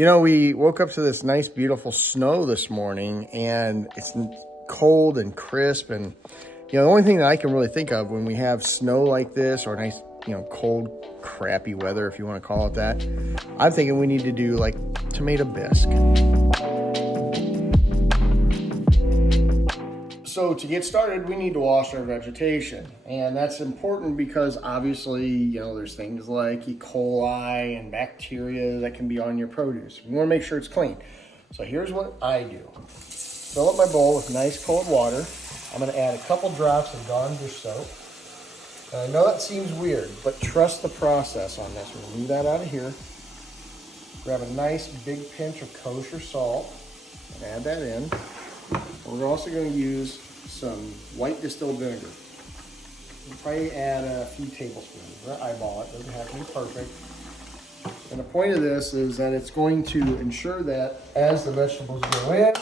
You know, we woke up to this nice, beautiful snow this morning, and it's cold and crisp. And, the only thing that I can really think of when we have snow like this, or nice, cold, crappy weather, if you want to call it that, I'm thinking we need to do like tomato bisque. So to get started, we need to wash our vegetation, and that's important because obviously, there's things like E. coli and bacteria that can be on your produce. We want to make sure it's clean. So here's what I do. Fill up my bowl with nice cold water. I'm going to add a couple drops of Dawn dish soap. And I know that seems weird, but trust the process on this. We're going to move that out of here. Grab a nice big pinch of kosher salt and add that in. We're also going to use some white distilled vinegar. We'll probably add a few tablespoons. We're going to eyeball it. Doesn't have to be perfect. And the point of this is that it's going to ensure that as the vegetables go in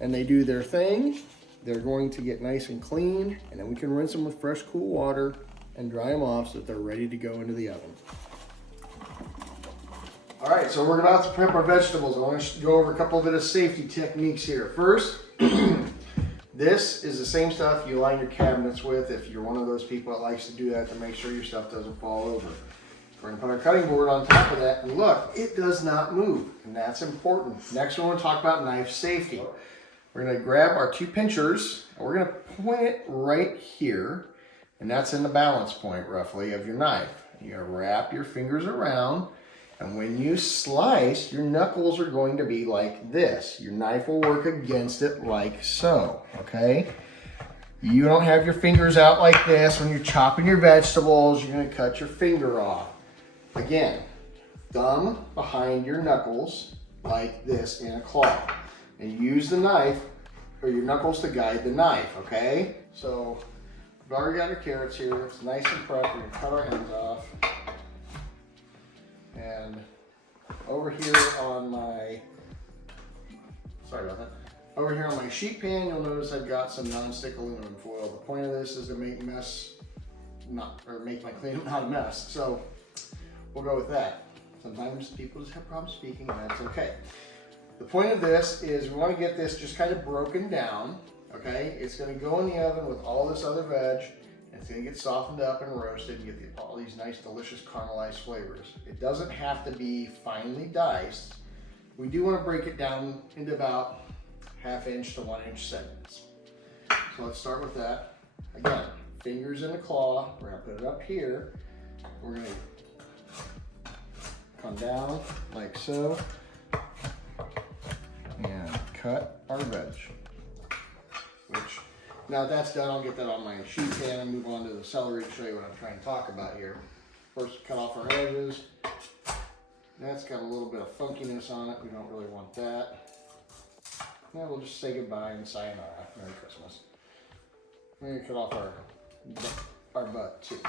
and they do their thing, they're going to get nice and clean, and then we can rinse them with fresh, cool water and dry them off so that they're ready to go into the oven. All right, so we're about to prep our vegetables. I want to go over a couple of bit of safety techniques here. First, this is the same stuff you line your cabinets with if you're one of those people that likes to do that to make sure your stuff doesn't fall over. We're going to put our cutting board on top of that, and look, it does not move, and that's important. Next, we want to talk about knife safety. We're going to grab our two pinchers, and we're going to point it right here, and that's in the balance point, roughly, of your knife. You're going to wrap your fingers around, and when you slice, your knuckles are going to be like this. Your knife will work against it like so, okay? You don't have your fingers out like this when you're chopping your vegetables. You're going to cut your finger off. Again, thumb behind your knuckles like this in a claw. And use the knife, or your knuckles to guide the knife, okay? So, we've already got our carrots here. It's nice and prepped. We're going to cut our ends off. And over here on my, over here on my sheet pan, you'll notice I've got some non-stick aluminum foil. The point of this is to make my cleanup not a mess. So we'll go with that. Sometimes people just have problems speaking, and that's okay. The point of this is we want to get this just kind of broken down, okay? It's going to go in the oven with all this other veg. It's going to get softened up and roasted and get all these nice, delicious caramelized flavors. It doesn't have to be finely diced. We do want to break it down into about 1/2 inch to 1 inch segments. So let's start with that. Again, fingers in the claw. We're going to put it up here. We're going to come down like so and cut our veg. Now that's done, I'll get that on my sheet pan and move on to the celery to show you what I'm trying to talk about here. First, cut off our edges. That's got a little bit of funkiness on it. We don't really want that. Now we'll just say goodbye and sayonara. Merry Christmas. We're going to cut off our butt too.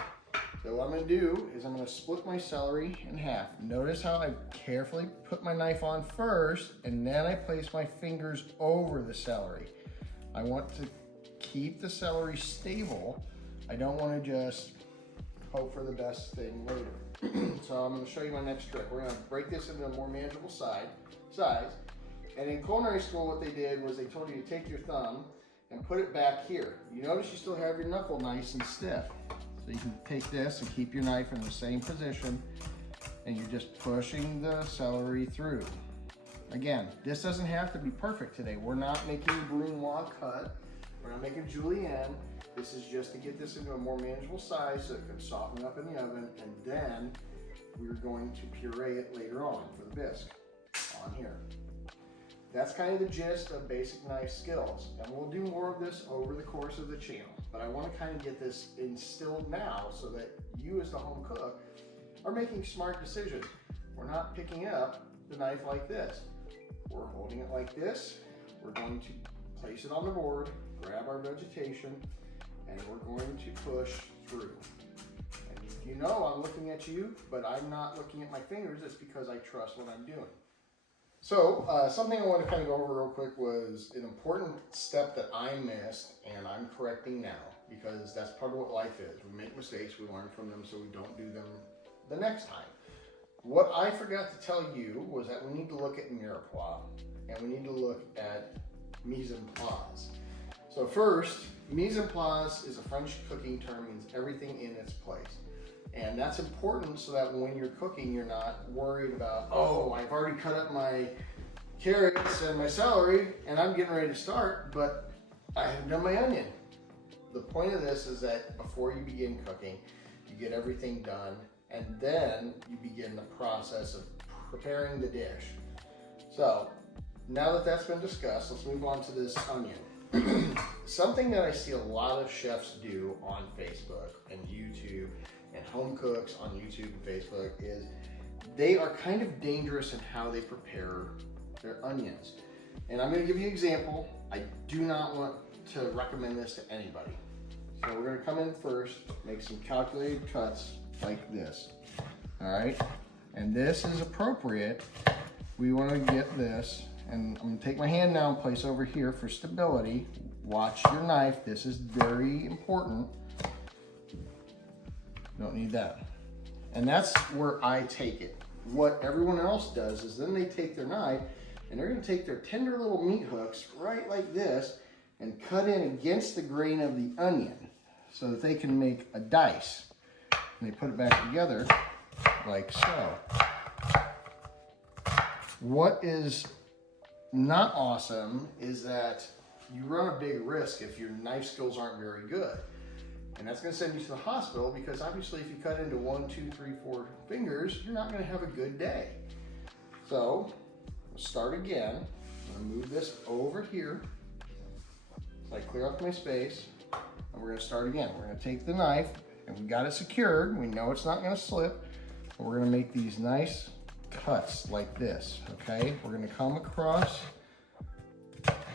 So what I'm going to do is I'm going to split my celery in half. Notice how I carefully put my knife on first, and then I place my fingers over the celery. I want to keep the celery stable. I don't want to just hope for the best thing later. So I'm going to show you my next trick. We're going to break this into a more manageable size. And in culinary school, what they did was they told you to take your thumb and put it back here. You notice you still have your knuckle nice and stiff. So you can take this and keep your knife in the same position, and you're just pushing the celery through. Again, this doesn't have to be perfect today. We're not making brunoise cut. We're not making julienne. This is just to get this into a more manageable size so it can soften up in the oven, and then we're going to puree it later on for the bisque on here. That's kind of the gist of basic knife skills, and we'll do more of this over the course of the channel. But I want to kind of get this instilled now so that you as the home cook are making smart decisions. We're not picking up the knife like this. We're holding it like this. We're going to place it on the board, grab our vegetation, and we're going to push through. And I'm looking at you, but I'm not looking at my fingers. It's because I trust what I'm doing. So something I want to kind of go over real quick was an important step that I missed, and I'm correcting now because that's part of what life is. We make mistakes, we learn from them so we don't do them the next time. What I forgot to tell you was that we need to look at mirepoix and we need to look at mise en place. So first, mise en place is a French cooking term, means everything in its place. And that's important so that when you're cooking, you're not worried about, oh, I've already cut up my carrots and my celery and I'm getting ready to start, but I haven't done my onion. The point of this is that before you begin cooking, you get everything done and then you begin the process of preparing the dish. So now that that's been discussed, let's move on to this onion. Something that I see a lot of chefs do on Facebook and YouTube and home cooks on YouTube and Facebook is they are kind of dangerous in how they prepare their onions. And I'm going to give you an example. I do not want to recommend this to anybody. So we're going to come in first, make some calculated cuts like this. All right, and this is appropriate. We want to get this, and I'm going to take my hand now and place over here for stability. Watch your knife. This is very important. Don't need that. And that's where I take it. What everyone else does is then they take their knife and they're going to take their tender little meat hooks right like this and cut in against the grain of the onion so that they can make a dice. And they put it back together like so. What is not awesome is that you run a big risk if your knife skills aren't very good. And that's going to send you to the hospital because obviously if you cut into 1, 2, 3, 4 fingers, you're not going to have a good day. So, we'll start again. I'm going to move this over here so I clear up my space. And we're going to start again. We're going to take the knife and we got it secured. We know it's not going to slip. But we're going to make these nice cuts like this, okay? We're going to come across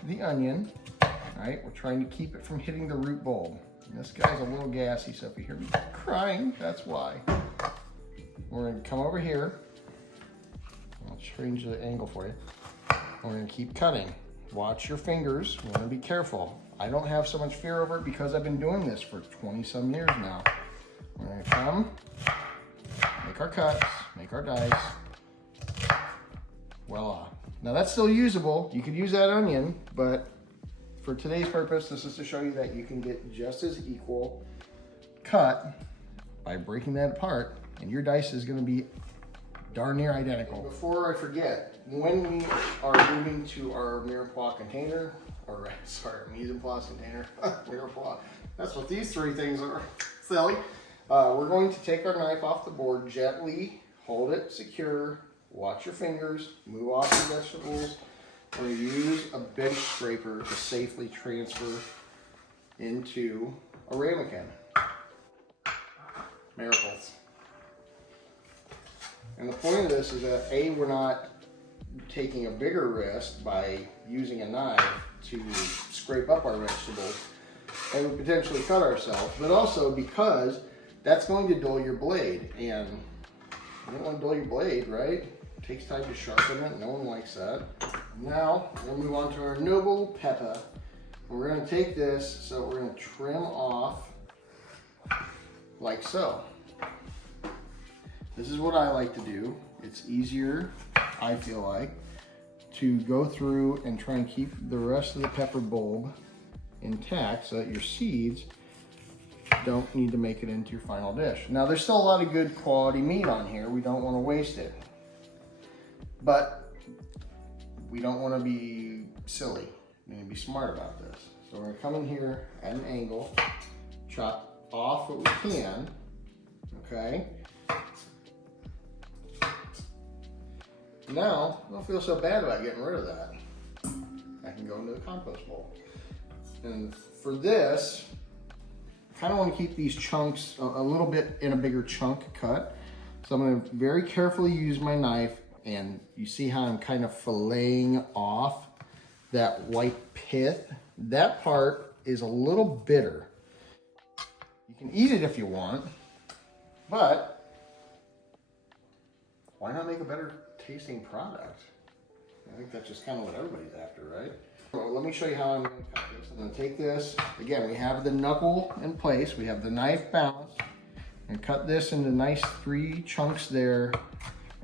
the onion, all right? We're trying to keep it from hitting the root bulb. And this guy's a little gassy, so if you hear me crying, that's why. We're going to come over here. I'll change the angle for you. We're going to keep cutting. Watch your fingers. We're going to be careful. I don't have so much fear over it because I've been doing this for 20-some years now. We're going to come, make our cuts, make our dice. Voila. Now that's still usable. You could use that onion, but for today's purpose, this is to show you that you can get just as equal cut by breaking that apart, and your dice is going to be darn near identical. Before I forget, when we are moving to our mirepoix container, or sorry, mise en place container, mirepoix, that's what these three things are, silly. We're going to take our knife off the board gently, hold it secure, watch your fingers, move off your vegetables. We're going to use a bench scraper to safely transfer into a ramekin. Miracles. And the point of this is that A, we're not taking a bigger risk by using a knife to scrape up our vegetables and potentially cut ourselves, but also because that's going to dull your blade, and you don't want to dull your blade, right? It takes time to sharpen it, no one likes that. Now, we'll move on to our noble pepper. We're going to take this, so we're going to trim off like so. This is what I like to do. It's easier, I feel like, to go through and try and keep the rest of the pepper bulb intact so that your seeds don't need to make it into your final dish. Now, there's still a lot of good quality meat on here. We don't want to waste it. But we don't want to be silly. We need to be smart about this. So we're going to come in here at an angle, chop off what we can, okay? Now, I don't feel so bad about getting rid of that. I can go into the compost bowl. And for this, I kind of want to keep these chunks a little bit in a bigger chunk cut. So I'm going to very carefully use my knife, and you see how I'm kind of filleting off that white pith. That part is a little bitter. You can eat it if you want, but why not make a better tasting product? I think that's just kind of what everybody's after, right? So let me show you how I'm going to cut this. I'm going to take this. Again, we have the knuckle in place. We have the knife balanced. And cut this into nice 3 chunks there.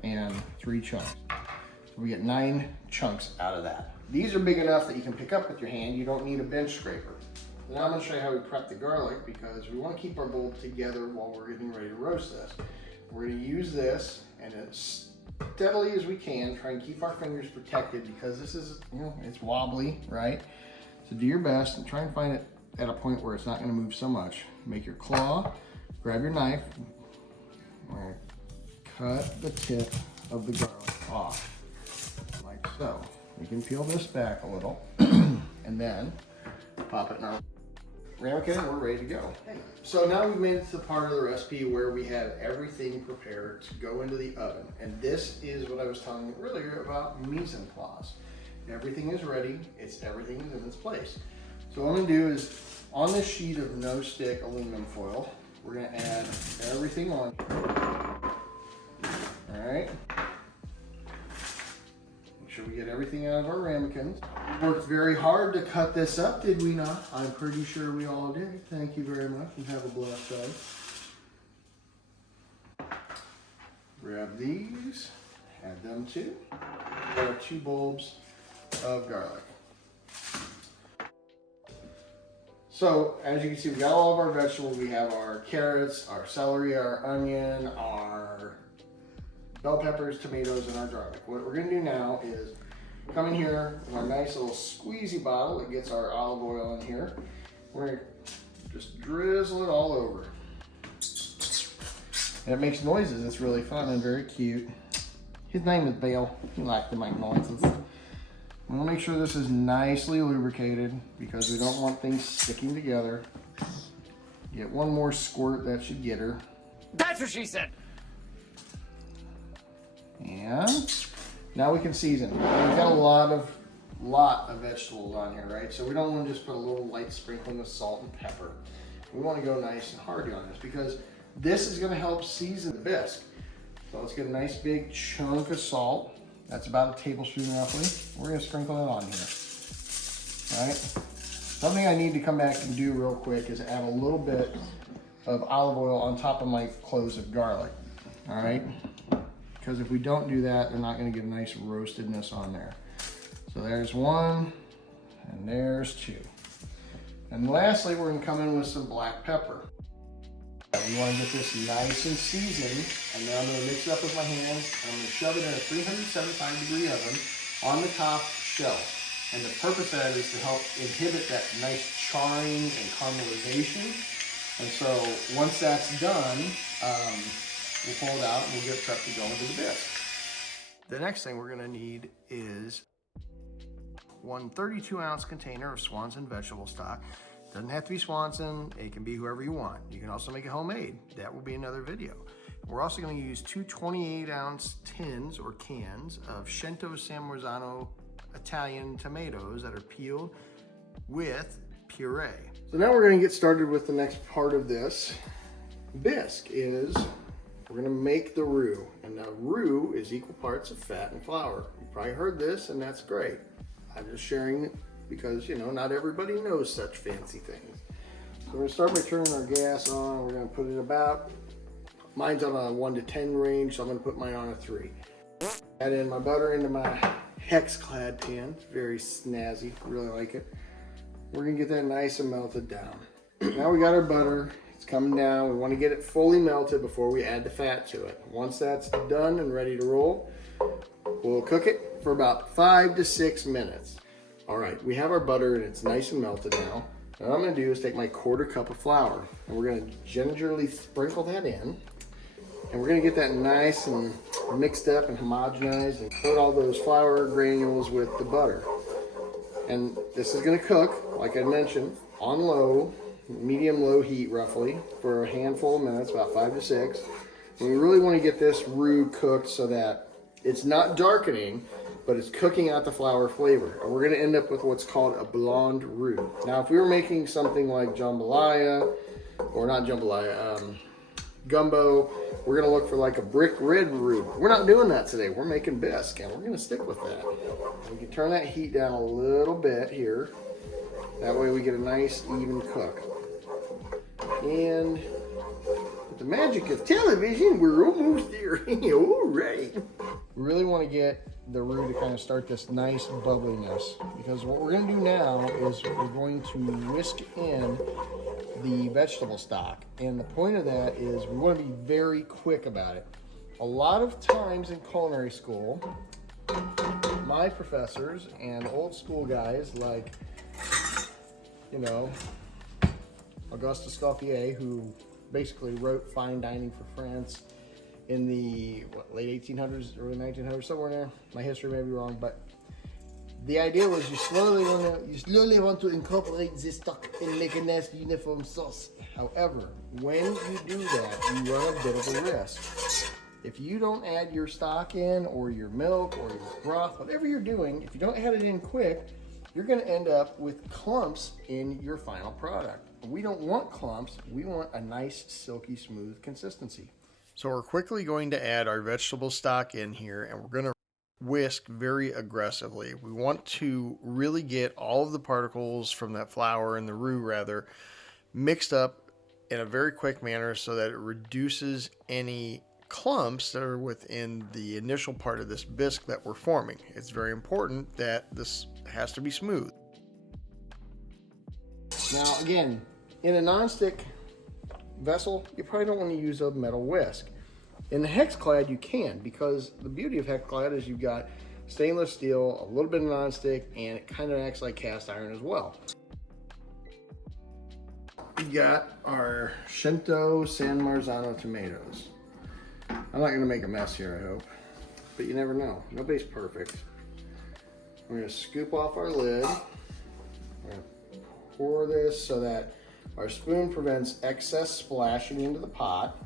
and 3 chunks. So we get 9 chunks out of that. These are big enough that you can pick up with your hand. You don't need a bench scraper. Now I'm going to show you how we prep the garlic, because we want to keep our bowl together while we're getting ready to roast this. We're going to use this, and as steadily as we can, try and keep our fingers protected, because this is, you know, it's wobbly, right? So do your best and try and find it at a point where it's not going to move so much. Make your claw, grab your knife, and cut the tip of the garlic off, like so. We can peel this back a little, and then pop it in our ramekin, and we're ready to go. So now we've made it to the part of the recipe where we have everything prepared to go into the oven. And this is what I was telling you earlier about mise en place. Everything is ready, everything is in its place. So what I'm gonna do is, on this sheet of no stick aluminum foil, we're gonna add everything on. All right. Make sure we get everything out of our ramekins. We worked very hard to cut this up, did we not? I'm pretty sure we all did. Thank you very much, and have a blessed day. Grab these, add them too. There are 2 bulbs of garlic. So, as you can see, we got all of our vegetables. We have our carrots, our celery, our onion, our bell peppers, tomatoes, and our garlic. What we're gonna do now is come in here with our nice little squeezy bottle that gets our olive oil in here. We're gonna just drizzle it all over. And it makes noises. It's really fun and very cute. His name is Bill. He likes to make noises. We want to make sure this is nicely lubricated, because we don't want things sticking together. Get 1 more squirt, that should get her. That's what she said. And now we can season. We've got a lot of vegetables on here, right? So we don't want to just put a little light sprinkling of salt and pepper. We want to go nice and hearty on this, because this is going to help season the bisque. So let's get a nice big chunk of salt. That's about a tablespoon roughly. We're going to sprinkle it on here. All right. Something I need to come back and do real quick is add a little bit of olive oil on top of my cloves of garlic. All right. Because if we don't do that, they're not going to get a nice roastedness on there. So there's 1, and there's 2. And lastly, we're going to come in with some black pepper. We want to get this nice and seasoned, and then I'm going to mix it up with my hands, and I'm going to shove it in a 375-degree oven on the top shelf. And the purpose of that is to help inhibit that nice charring and caramelization. And so once that's done, we'll pull it out and we'll get prepped to go into the bisque. The next thing we're going to need is 1 32-ounce container of Swanson vegetable stock. Doesn't have to be Swanson, it can be whoever you want. You can also make it homemade. That will be another video. We're also going to use 2 28-ounce tins or cans of Cento San Marzano Italian tomatoes that are peeled with puree. So now we're going to get started with the next part of this. Bisque is, we're going to make the roux. And the roux is equal parts of fat and flour. You probably heard this, and that's great. I'm just sharing it, because, you know, not everybody knows such fancy things. So we're going to start by turning our gas on. We're going to put it about, mine's on a 1 to 10 range, so I'm going to put mine on a 3. Add in my butter into my hex-clad pan. It's very snazzy, really like it. We're going to get that nice and melted down. Now we got our butter. It's coming down. We want to get it fully melted before we add the fat to it. Once that's done and ready to roll, we'll cook it for about 5 to 6 minutes. All right, we have our butter and it's nice and melted now. And what I'm gonna do is take my 1/4 cup of flour, and we're gonna gingerly sprinkle that in. And we're gonna get that nice and mixed up and homogenized, and coat all those flour granules with the butter. And this is gonna cook, like I mentioned, on low, medium-low heat roughly, for a handful of minutes, about 5 to 6. And we really wanna get this roux cooked so that it's not darkening, but it's cooking out the flour flavor. And we're gonna end up with what's called a blonde roux. Now, if we were making something like jambalaya, or not jambalaya, gumbo, we're gonna look for like a brick red roux. We're not doing that today. We're making bisque, and we're gonna stick with that. We can turn that heat down a little bit here. That way we get a nice even cook. And With the magic of television, we're almost there. All right. We really want to get the roux to kind of start this nice bubbliness, because what we're going to do now is we're going to whisk in the vegetable stock. And the point of that is we want to be very quick about it. A lot of times in culinary school, my professors and old school guys like, you know, Auguste Escoffier, who basically wrote Fine Dining for France in the late 1800s, early 1900s, somewhere in there. My history may be wrong, but the idea was you slowly want to incorporate this stock and make a nice uniform sauce. However, when you do that, you run a bit of a risk. If you don't add your stock in, or your milk, or your broth, whatever you're doing, if you don't add it in quick, you're going to end up with clumps in your final product. We don't want clumps. We want a nice, silky, smooth consistency. So we're quickly going to add our vegetable stock in here, and we're going to whisk very aggressively. We want to really get all of the particles from that flour and the roux rather mixed up in a very quick manner so that it reduces any clumps that are within the initial part of this bisque that we're forming. It's very important that this has to be smooth. Now again, in a nonstick vessel, you probably don't want to use a metal whisk. In the Hexclad you can, because the beauty of Hexclad is you've got stainless steel, a little bit of nonstick, and it kind of acts like cast iron as well. We got our Cento San Marzano tomatoes. I'm not going to make a mess here, I hope, but you never know. Nobody's perfect. We're going to scoop off our lid. We're going to pour this so that our spoon prevents excess splashing into the pot.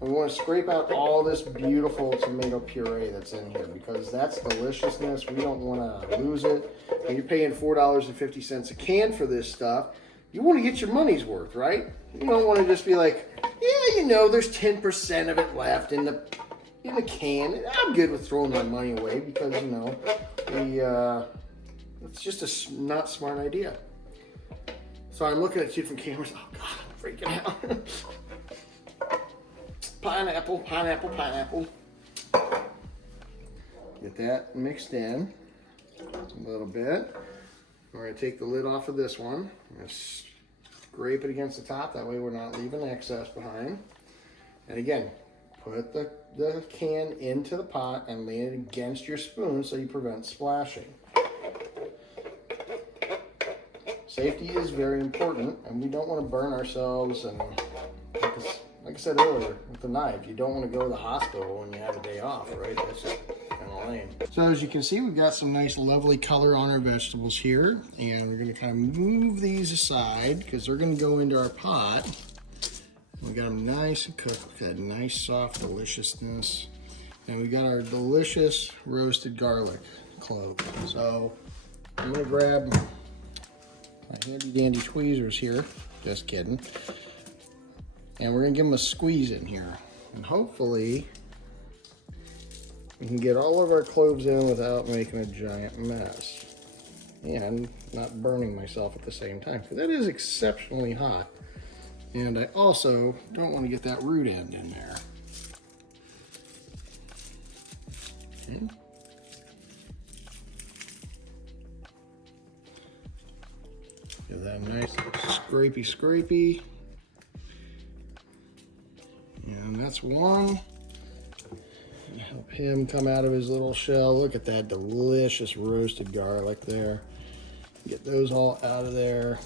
And we want to scrape out all this beautiful tomato puree that's in here, because that's deliciousness. We don't want to lose it. When you're paying $4.50 a can for this stuff, you want to get your money's worth, right? You don't want to just be like, yeah, you know, there's 10% of it left in the can. I'm good with throwing my money away because, you know, it's just a not smart idea. So I'm looking at two different cameras. Oh God, I'm freaking out. Pineapple, pineapple, pineapple. Get that mixed in a little bit. We're going to take the lid off of this one. I'm going to scrape it against the top. That way we're not leaving excess behind. And again, put the can into the pot and lay it against your spoon so you prevent splashing. Safety is very important, and we don't want to burn ourselves. And like I said earlier, with the knife, you don't want to go to the hospital when you have a day off, right? That's just kind of lame. So as you can see, we've got some nice lovely color on our vegetables here, and we're going to kind of move these aside because they're going to go into our pot. We got them nice and cooked with that nice soft deliciousness, and we got our delicious roasted garlic clove. So I'm going to grab my handy dandy tweezers here, just kidding, and we're going to give them a squeeze in here, and hopefully we can get all of our cloves in without making a giant mess and not burning myself at the same time, because that is exceptionally hot. And I also don't want to get that root end in there. Okay. Give that a nice scrapey. And that's one. Help him come out of his little shell. Look at that delicious roasted garlic there. Get those all out of there.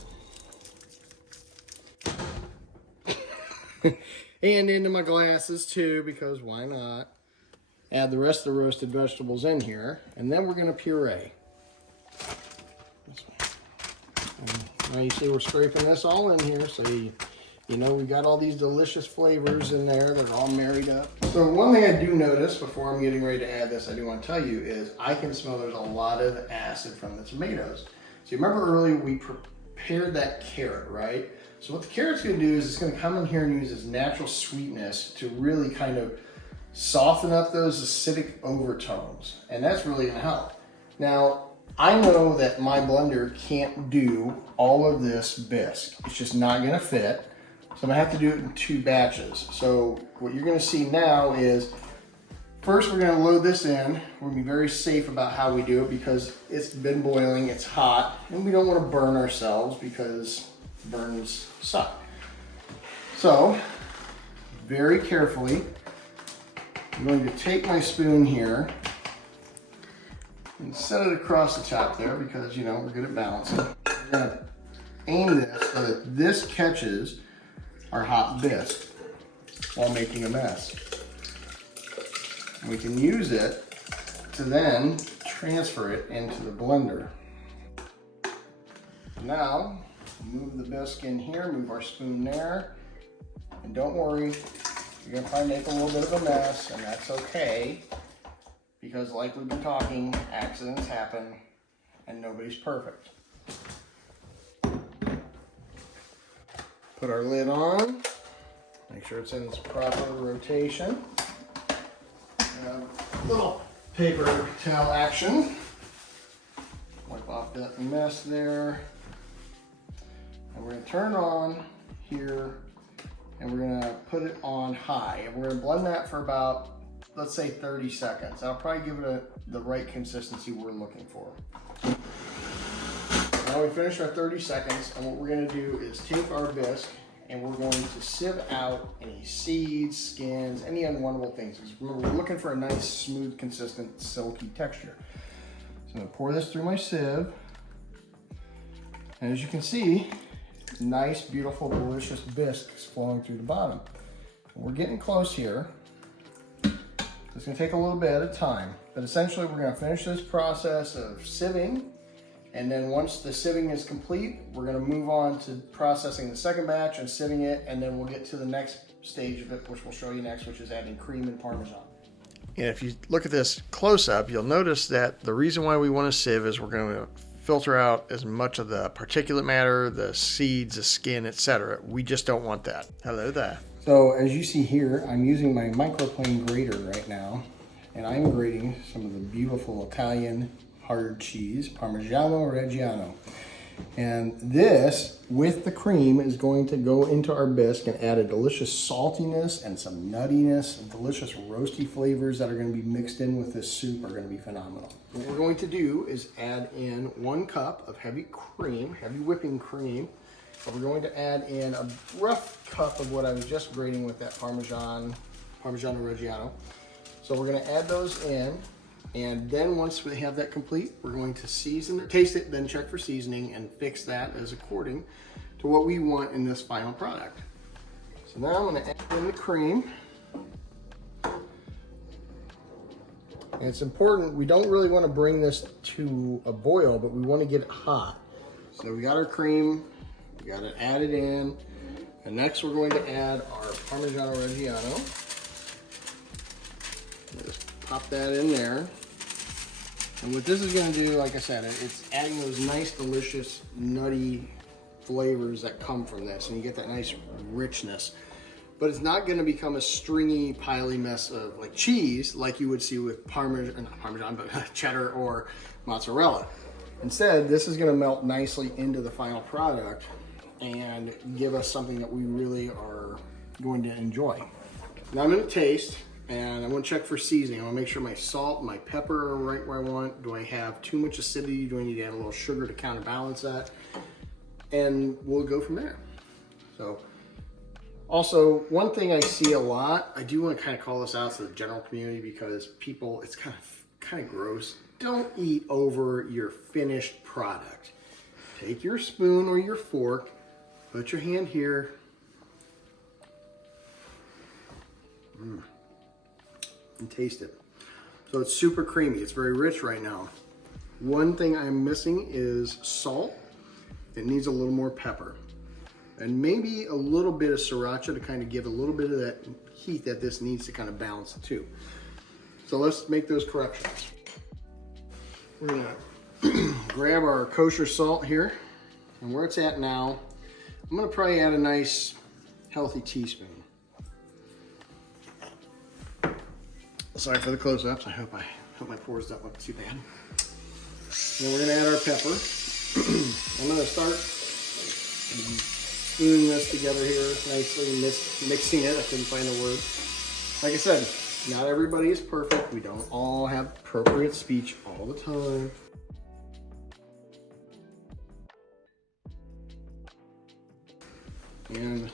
And into my glasses too, because why not? Add the rest of the roasted vegetables in here, and then we're going to puree. Now you see we're scraping this all in here, so you know we got all these delicious flavors in there that are all married up. So one thing I do notice before I'm getting ready to add this, I do want to tell you, is I can smell there's a lot of acid from the tomatoes. So you remember earlier we prepared that carrot, right? So what the carrot's going to do is it's going to come in here and use its natural sweetness to really kind of soften up those acidic overtones, and that's really going to help. Now, I know that my blender can't do all of this bisque. It's just not going to fit. So I'm gonna have to do it in 2 batches. So what you're gonna see now is, first we're gonna load this in. We're gonna be very safe about how we do it because it's been boiling, it's hot, and we don't wanna burn ourselves because burns suck. So, very carefully, I'm going to take my spoon here and set it across the top there because, you know, we're good at balancing. We're gonna aim this so that this catches our hot bisque while making a mess. We can use it to then transfer it into the blender. Now, move the bisque in here, move our spoon there, and don't worry, you're gonna probably make a little bit of a mess, and that's okay, because like we've been talking, accidents happen, and nobody's perfect. Put our lid on, make sure it's in its proper rotation. Little paper towel action. Wipe off that mess there. And we're gonna turn on here and we're gonna put it on high. And we're gonna blend that for about, let's say 30 seconds. I'll probably give it the right consistency we're looking for. Now we finished our 30 seconds, and what we're gonna do is take our bisque and we're going to sieve out any seeds, skins, any unwantable things. Because remember, we're looking for a nice, smooth, consistent, silky texture. So I'm gonna pour this through my sieve. And as you can see, nice, beautiful, delicious bisque is flowing through the bottom. We're getting close here. It's gonna take a little bit of time, but essentially we're gonna finish this process of sieving, and then once the sieving is complete, we're gonna move on to processing the second batch and sieving it, and then we'll get to the next stage of it, which we'll show you next, which is adding cream and Parmesan. And if you look at this close up, you'll notice that the reason why we wanna sieve is we're gonna filter out as much of the particulate matter, the seeds, the skin, etc. We just don't want that. Hello there. So as you see here, I'm using my Microplane grater right now, and I'm grating some of the beautiful Italian hard cheese, Parmiggiano Reggiano. And this, with the cream, is going to go into our bisque and add a delicious saltiness and some nuttiness and delicious roasty flavors that are going to be mixed in with this soup are going to be phenomenal. What we're going to do is add in 1 cup of heavy cream, heavy whipping cream. But we're going to add in a rough cup of what I was just grating with that Parmiggiano Reggiano. So we're going to add those in, and then once we have that complete, we're going to season it, taste it, then check for seasoning and fix that as according to what we want in this final product. So now I'm going to add in the cream. And it's important, we don't really want to bring this to a boil, but we want to get it hot. So we got our cream. We got it added in, and next we're going to add our Parmigiano Reggiano. Just pop that in there. And what this is going to do, like I said, it's adding those nice, delicious, nutty flavors that come from this, and you get that nice richness. But it's not going to become a stringy, piley mess of like cheese, like you would see with not Parmesan, but cheddar or mozzarella. Instead, this is going to melt nicely into the final product and give us something that we really are going to enjoy. Now I'm going to taste, and I want to check for seasoning. I want to make sure my salt and my pepper are right where I want. Do I have too much acidity? Do I need to add a little sugar to counterbalance that? And we'll go from there. So, also, one thing I see a lot, I do want to kind of call this out to the general community because people, it's kind of gross. Don't eat over your finished product. Take your spoon or your fork, put your hand here, and taste it. So it's super creamy. It's very rich right now. One thing I'm missing is salt. It needs a little more pepper. And maybe a little bit of sriracha to kind of give a little bit of that heat that this needs to kind of balance it too. So let's make those corrections. We're gonna grab our kosher salt here, and where it's at now, I'm gonna probably add a nice healthy teaspoon. Sorry for the close-ups. I hope my pores don't look too bad. Then we're gonna add our pepper. I'm gonna start spooning this together here nicely, mixing it. I couldn't find a word. Like I said, not everybody is perfect. We don't all have appropriate speech all the time. And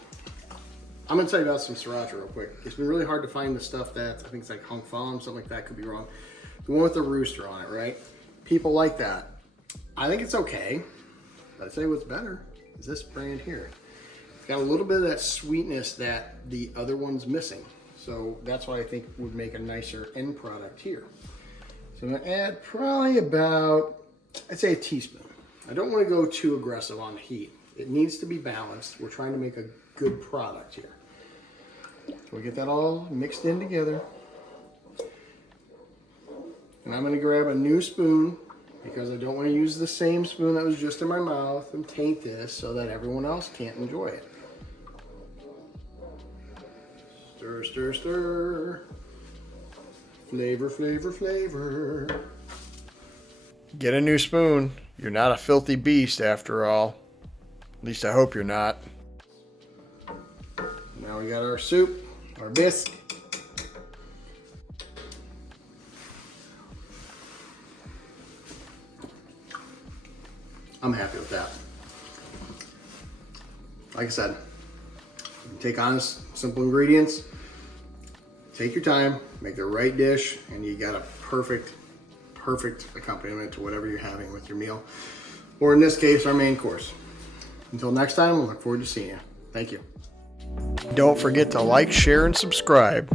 I'm gonna tell you about some sriracha real quick. It's been really hard to find the stuff that, I think it's like Hong Fong, something like that, could be wrong. The one with the rooster on it, right? People like that. I think it's okay. But I'd say what's better is this brand here. It's got a little bit of that sweetness that the other one's missing. So that's what I think would make a nicer end product here. So I'm gonna add probably about, I'd say a teaspoon. I don't wanna go too aggressive on the heat. It needs to be balanced. We're trying to make a good product here. So we get that all mixed in together. And I'm gonna grab a new spoon because I don't wanna use the same spoon that was just in my mouth and taint this so that everyone else can't enjoy it. Stir, stir, stir. Flavor, flavor, flavor. Get a new spoon. You're not a filthy beast after all. At least I hope you're not. Now we got our soup, our bisque. I'm happy with that. Like I said, take honest, simple ingredients, take your time, make the right dish, and you got a perfect accompaniment to whatever you're having with your meal. Or in this case, our main course. Until next time, I look forward to seeing you. Thank you. Don't forget to like, share, and subscribe.